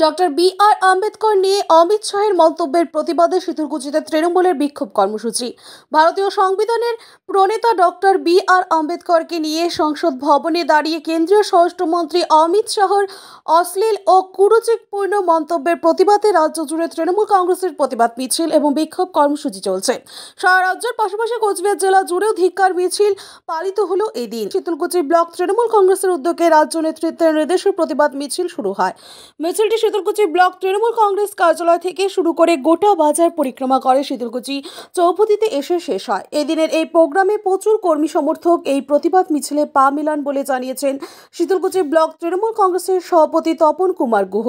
Doctor B.R.. Ambedkar নিয়ে অমিত শাহের মন্তব্যের প্রতিবাদে শীতলকুচিতে তৃণমূলের বিক্ষোভ কর্মসূচি। ভারতীয় সংবিধানের প্রণেতা ডক্টর বি.আর. আম্বেদকরকে নিয়ে সংসদ ভবনে দাঁড়িয়ে কেন্দ্রীয় স্বরাষ্ট্রমন্ত্রী অমিত শাহর অশ্লীল ও কুরুচিপূর্ণ মন্তব্যের প্রতিবাদে রাজ্য জুড়ে তৃণমূল কংগ্রেসের প্রতিবাদ মিছিল এবং বিক্ষোভ কর্মসূচি চলছে। সারা রাজ্যের পাশাপাশি কোচবিহার জেলা জুড়েও ধিক্কার মিছিল পালিত হলো এদিন। শীতলকুচি ব্লক তৃণমূল কংগ্রেসের উদ্যোগে রাজ্য নেতৃত্বের নির্দেশে প্রতিবাদ মিছিল শুরু হয়। মিছিলটি শীতলকুচি ব্লক তৃণমূল কংগ্রেস কার্যালয় থেকে শুরু করে গোটা বাজার পরিক্রমা করে শীতলকুচি চৌপতিতে এসে শেষ হয়। এদিনের এই প্রোগ্রামে প্রচুর কর্মী সমর্থক এই প্রতিবাদ মিছিলে পা মিলান বলে জানিয়েছেন শীতলকুচি ব্লক তৃণমূল কংগ্রেসের সভাপতি তপন কুমার গুহ।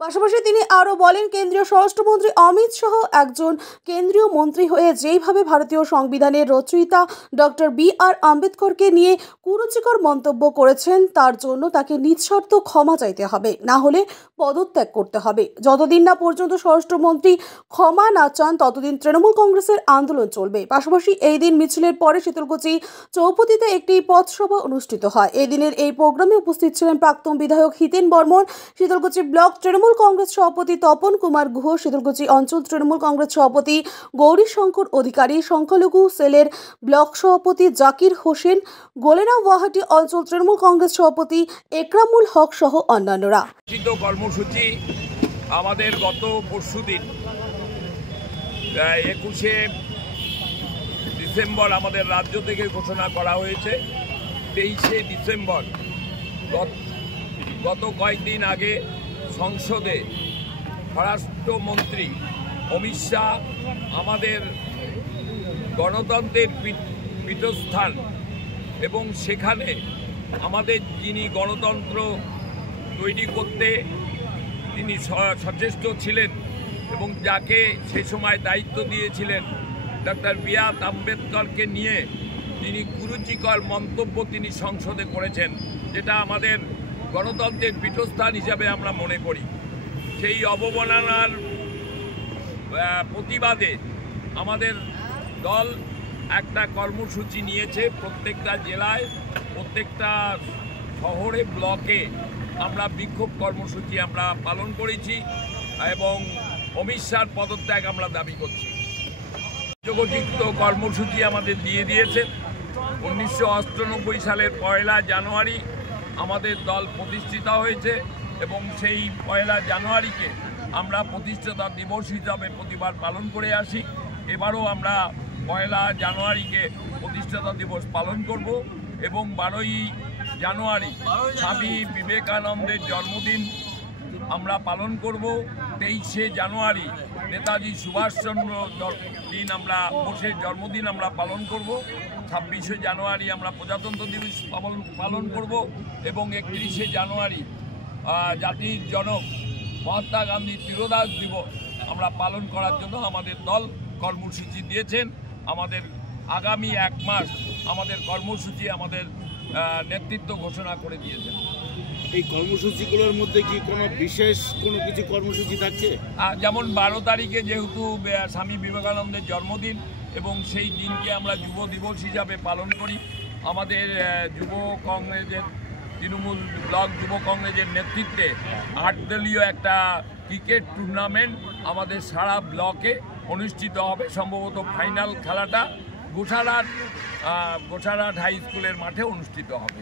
পাশাপাশি তিনি আরও বলেন, কেন্দ্রীয় স্বরাষ্ট্রমন্ত্রী অমিত শাহ একজন কেন্দ্রীয় মন্ত্রী হয়ে যেইভাবে ভারতীয় সংবিধানের রচয়িতা ডক্টর বি.আর. আম্বেদকরকে নিয়ে কুরুচিকর মন্তব্য করেছেন, তার জন্য তাকে নিঃশর্ত ক্ষমা চাইতে হবে, না হলে পদত্যাগ করতে হবে। যতদিন না পর্যন্ত স্বরাষ্ট্রমন্ত্রী ক্ষমা না চান ততদিন তৃণমূল কংগ্রেসের আন্দোলন চলবে। পাশাপাশি এই দিন মিছিলের পরে শীতলকুচি চৌপতিতে একটি পথসভা অনুষ্ঠিত হয়। এই দিনের এই প্রোগ্রামে উপস্থিত ছিলেন প্রাক্তন বিধায়ক হিতেন বর্মন, শীতলকুচি ব্লক তৃণমূল কংগ্রেস সভাপতি তপন কুমার গুহ, শীতলকুচি অঞ্চল তৃণমূল কংগ্রেস সভাপতি গৌরীশঙ্কর অধিকারী, সংখ্যালঘু সেলের ব্লক সভাপতি জাকির হোসেন, গোলেনা গুয়াহাটি অঞ্চল তৃণমূল কংগ্রেস সভাপতি একরামুল হক সহ অন্যান্যরা। কর্মসূচি আমাদের গত পরশুদিন 21শে ডিসেম্বর আমাদের রাজ্য থেকে ঘোষণা করা হয়েছে। 23শে ডিসেম্বর গত কয়েকদিন আগে সংসদে স্বরাষ্ট্রমন্ত্রী অমিত শাহ আমাদের গণতন্ত্রের পীঠস্থান এবং সেখানে আমাদের যিনি গণতন্ত্র তৈরি করতে তিনি সচেষ্ট ছিলেন এবং যাকে সে সময় দায়িত্ব দিয়েছিলেন ডক্টর বি.আর. আম্বেদকরকে নিয়ে তিনি কুরুচিকর মন্তব্য তিনি সংসদে করেছেন, যেটা আমাদের গণতন্ত্রের পীঠস্থান হিসাবে আমরা মনে করি। সেই অবমাননার প্রতিবাদে আমাদের দল একটা কর্মসূচি নিয়েছে। প্রত্যেকটা জেলায়, প্রত্যেকটা শহরে, ব্লকে আমরা বিক্ষোভ কর্মসূচি আমরা পালন করেছি এবং অমিত শাহর পদত্যাগ আমরা দাবি করছি। যোগযুক্ত কর্মসূচি আমাদের দিয়ে দিয়েছে। 1998 সালের 1 জানুয়ারি আমাদের দল প্রতিষ্ঠিত হয়েছে এবং সেই 1 জানুয়ারিকে আমরা প্রতিষ্ঠাতা দিবস হিসাবে প্রতিবার পালন করে আসি। এবারও আমরা 1 জানুয়ারিকে প্রতিষ্ঠাতা দিবস পালন করব এবং 12ই জানুয়ারি স্বামী বিবেকানন্দের জন্মদিন আমরা পালন করব। 23শে জানুয়ারি নেতাজি সুভাষচন্দ্র বোসের জন্মদিন আমরা পালন করব। 26শে জানুয়ারি আমরা প্রজাতন্ত্র দিবস পালন করব এবং 31শে জানুয়ারি জাতির জনক মহাত্মা গান্ধী তিরোধাস দিবস আমরা পালন করার জন্য আমাদের দল কর্মসূচি দিয়েছেন। আমাদের আগামী 1 মাস আমাদের কর্মসূচি আমাদের নেতৃত্ব ঘোষণা করে দিয়েছেন। এই কর্মসূচিগুলোর মধ্যে কি কোনো বিশেষ কোনো কিছু কর্মসূচি থাকছে? যেমন 12 তারিখে যেহেতু স্বামী বিবেকানন্দের জন্মদিন এবং সেই দিনকে আমরা যুব দিবস হিসাবে পালন করি, আমাদের যুব কংগ্রেসের তৃণমূল ব্লক যুব কংগ্রেসের নেতৃত্বে 8 দলীয় একটা ক্রিকেট টুর্নামেন্ট আমাদের সারা ব্লকে অনুষ্ঠিত হবে। সম্ভবত ফাইনাল খেলাটা গোসারাট হাই স্কুলের মাঠে অনুষ্ঠিত হবে।